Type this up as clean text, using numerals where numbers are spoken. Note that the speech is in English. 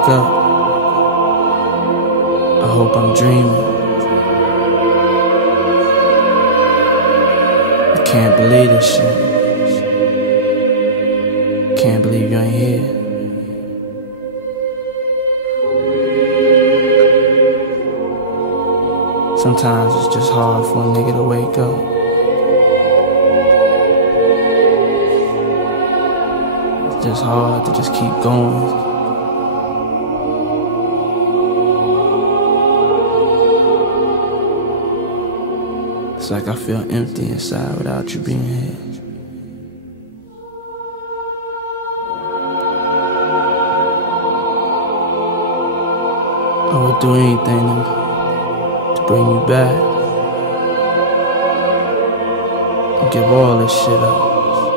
wake up, I hope I'm dreaming. I can't believe this shit. Can't believe you ain't here. Sometimes it's just hard for a nigga to wake up. It's just hard to just keep going. It's like I feel empty inside without you being here. I would do anything to bring you back and give all this shit up.